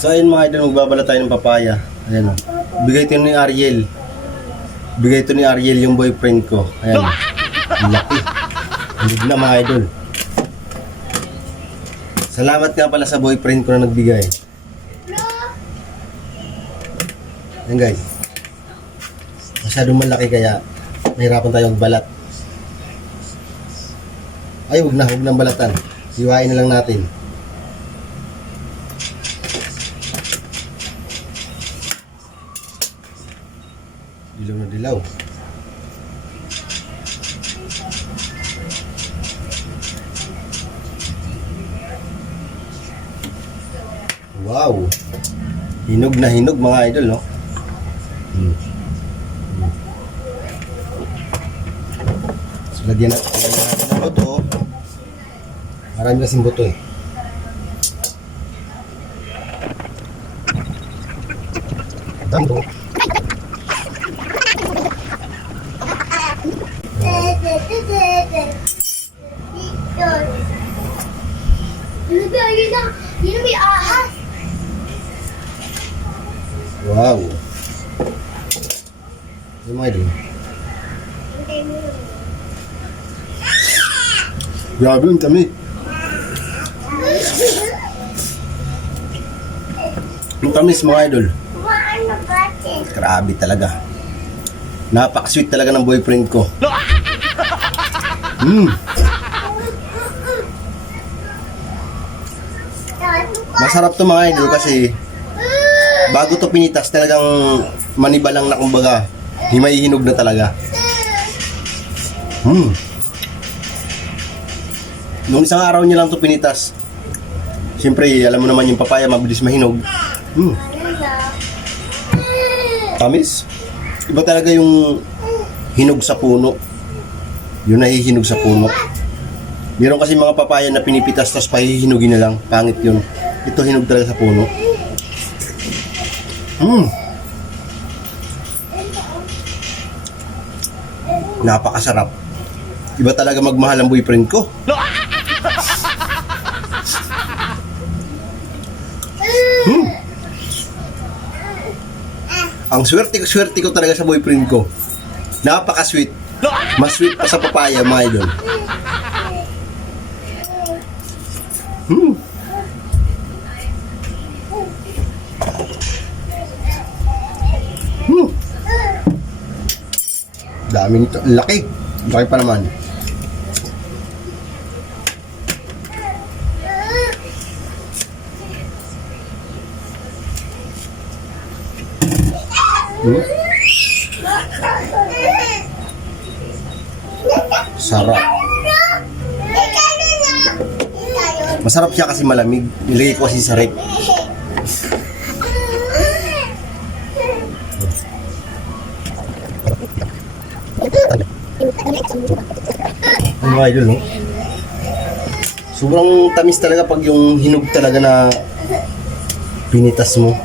So ayun mga idol, magbabala tayo ng papaya. Ayan o. Bigay ito ni Ariel. Bigay ito ni Ariel yung boyfriend ko. Ayan. Ang laki. Hindi na mga idol. Salamat nga pala sa boyfriend ko na nagbigay. Ayan guys. Masyadong malaki kaya nahirapan tayong balat. Ay, huwag na, huwag nang balatan. Hiwain na lang natin. Dilaw na dilaw. Wow! Hinog na hinog mga idol, no? Hmm. Hmm. So, lagyan natin, ng buto. Marami kasing buto eh. Dami buto. Yun ba, yun na, yun na may ahas. Wow! Yung mga idol. Grabe yung kami. Yung tamis mga idol. Grabe talaga. Napaka-sweet talaga ng boyfriend ko. Hmm. Masarap to mga idol kasi bago to pinitas talagang maniba lang na kumbaga himay hinog na talaga. Hmm. Nung isang araw niya lang to pinitas. Siyempre, alam mo naman yung papaya mabilis mahinog. Hmm. Tamis. Iba talaga yung hinog sa puno. Yung nahihinog sa puno. Meron kasi mga papaya na pinipitas tapos pahihinugin na lang. Pangit yun. Ito hinog talaga sa puno. Mm. Napakasarap. Iba talaga magmahal ang boyfriend ko. Hmm. Ang swerte ko, swerte ko talaga sa boyfriend ko. Napaka-sweet. Mas sweet pa sa papaya, mga idol. Dami nito. Laki. Laki pa naman. Hmm. Sarap. Masarap siya kasi malamig. Nilagay ko kasi sa rep. Ang mga idol, no? Sobrang tamis talaga pag yung hinog talaga na pinitas mo.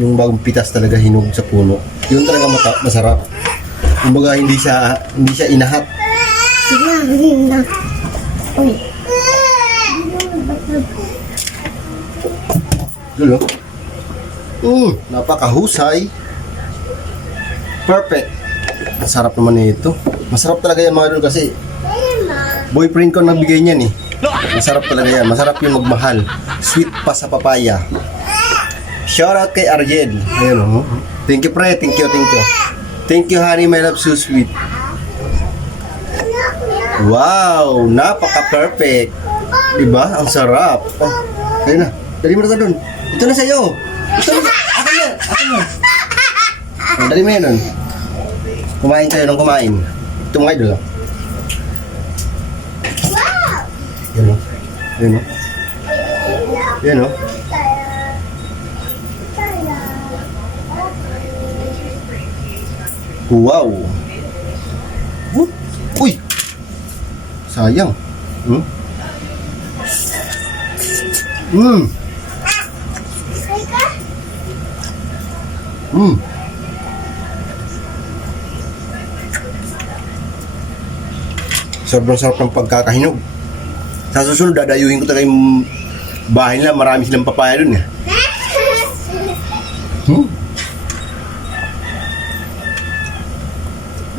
Yung bagong pitas talaga hinog sa puno. Yun talaga mata- masarap. Kumbaga hindi siya hindi siya inahat. Dulo. Mm, napakahusay. Perfect. Ang sarap naman nito. Masarap talaga yan mga idol kasi boyfriend ko nagbigay niyan eh. Masarap talaga yan. Masarap yung magmahal. Sweet pa sa papaya. Shout out kay Ariel. Ayan oh. Thank you pre. Thank you, thank you. Thank you honey, my love, so sweet. Wow, napaka-perfect. Diba? Ang sarap. Oh, ayun na. Dali mo na doon. Ito na sa'yo. Ito na. Akin na. Akin na. Oh, dali mo yan doon. Kumain tayo ng kumain. Ito mga idol. oh. Yan o. Yan o. Yan o. Wow. Whoop. Uy. Sayang. Hmm? Hmm. Hmm. Sobrang sarap ng pagkakahinog. Sa susunod, dadayuhin ko talaga yung bahay nila. Marami silang papaya dun eh. Hmm.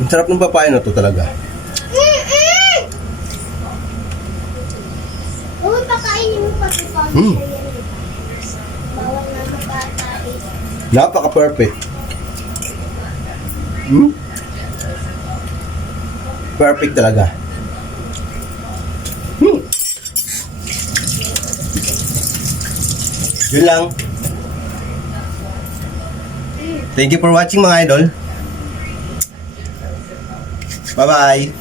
Ang sarap ng papaya na to talaga. Hmm. Magkakain. Napaka-perfect. Hmm? Perfect talaga. Yun lang. Thank you for watching mga idol. Bye-bye.